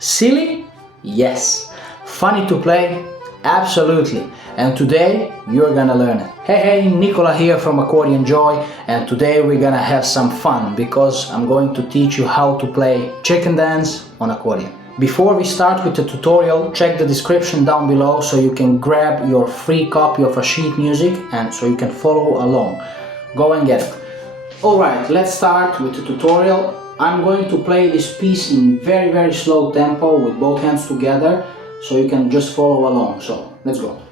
Silly? Yes. Funny to play? Absolutely. And today you're gonna learn it. Hey, Nicola here from Accordion Joy, and today we're gonna have some fun because I'm going to teach you how to play chicken dance on accordion. Before we start with the tutorial, check the description down below so you can grab your free copy of a sheet music and so you can follow along. Go and get it. Alright, let's start with the tutorial. I'm going to play this piece in very slow tempo with both hands together so you can just follow along. So, let's go.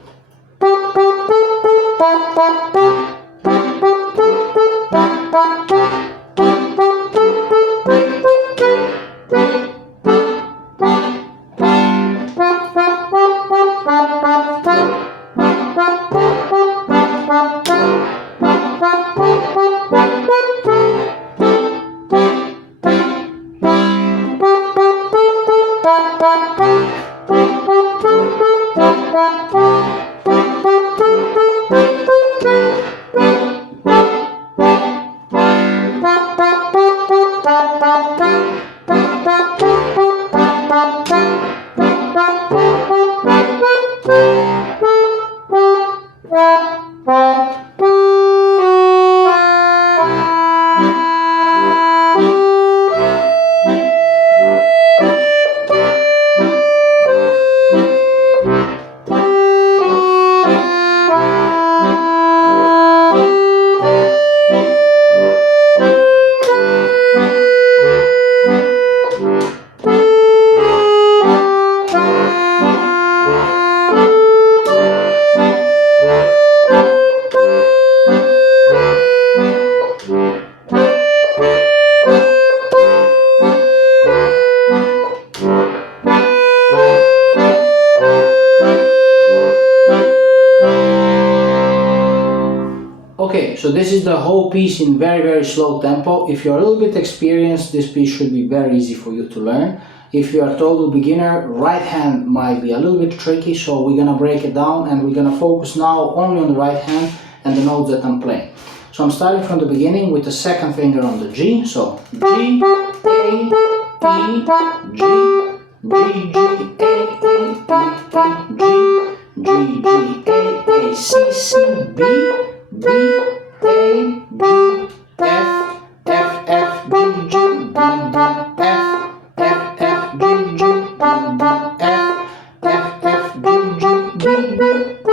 Okay, so this is the whole piece in very slow tempo. If you're a little bit experienced, this piece should be very easy for you to learn. If you are a total beginner, right hand might be a little bit tricky, so we're gonna break it down and we're gonna focus now only on the right hand and the notes that I'm playing. So I'm starting from the beginning with the second finger on the G, so G, A, E, G, G, G, A, E, G, G, A, C, C, B, B, A, G, F, F, F, G, G, B, B, F, F, F, G, G, B, B, F, F, F, G, G, B, B,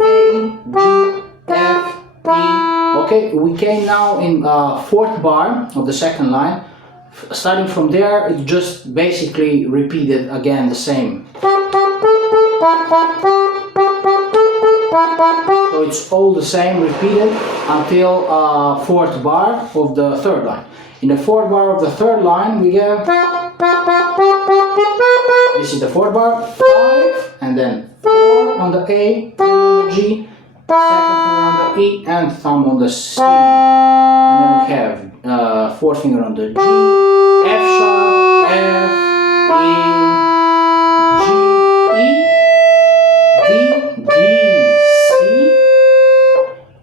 A, G, F, E. Okay, we came now in fourth bar of the second line. Starting from there, it just basically repeated again the same. So it's all the same, repeated until fourth bar of the third line. In the fourth bar of the third line, we get, this is the fourth bar, 5, and then 4 on the A, 3 on the G, second finger on the E, and thumb on the C. And then we have fourth finger on the G, F sharp, F, E, G, E, D, D, C,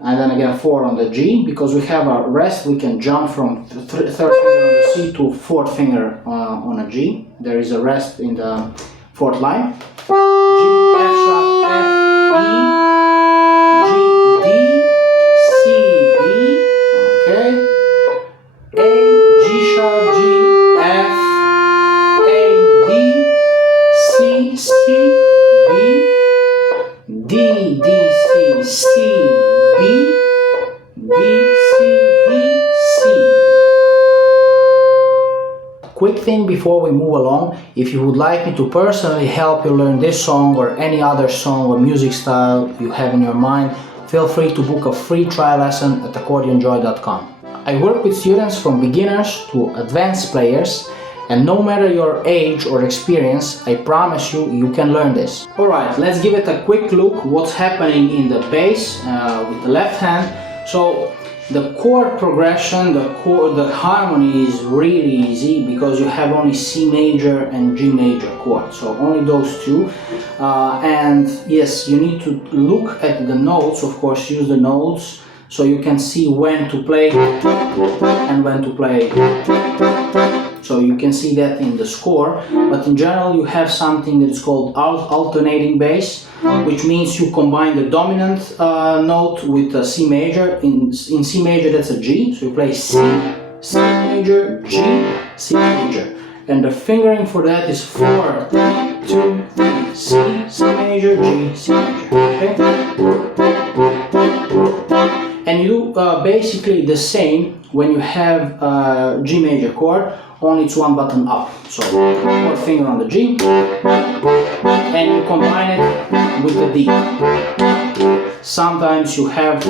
and then again 4 on the G. Because we have a rest, we can jump from third finger on the C to fourth finger on a G. There is a rest in the fourth line. G, F sharp, F, E, G, D, C, B, okay, A, G sharp, G, F, A, D, C, C, B, D, D, C, C, B, B, C, D, C. Quick thing before we move along, if you would like me to personally help you learn this song or any other song or music style you have in your mind, feel free to book a free trial lesson at accordionjoy.com. I work with students from beginners to advanced players, and no matter your age or experience, I promise you, you can learn this. Alright, let's give it a quick look what's happening in the bass with the left hand. So the chord progression, the harmony is really easy because you have only C major and G major chords, so only those two. And yes, you need to look at the notes, of course, use the notes so you can see when to play and when to play. so you can see that in the score. But in general, you have something that is called alternating bass, which means you combine the dominant note with a C major. In C major, that's a G, so you play C, C major, G, C major. And the fingering for that is 4, 2, 3, C, C major, G, C major. Okay? And you do basically the same when you have a G major chord, only it's one button up. So 4th finger on the G, and you combine it with the D. Sometimes you have,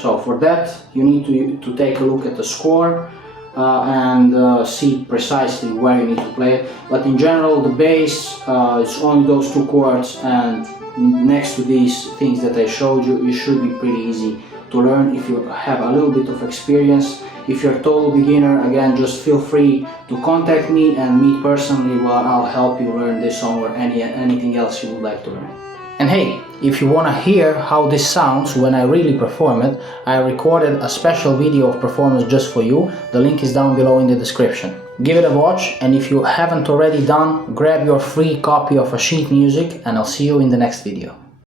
so for that you need to take a look at the score and see precisely where you need to play it. But in general, the bass is only those 2 chords, and next to these things that I showed you, it should be pretty easy to learn if you have a little bit of experience. If you're a total beginner, again, just feel free to contact me and me personally, well, I'll help you learn this song or anything else you would like to learn. And hey, if you want to hear how this sounds when I really perform it, I recorded a special video of performance just for you. The link is down below in the description. Give it a watch, and if you haven't already done, grab your free copy of a sheet music, and I'll see you in the next video.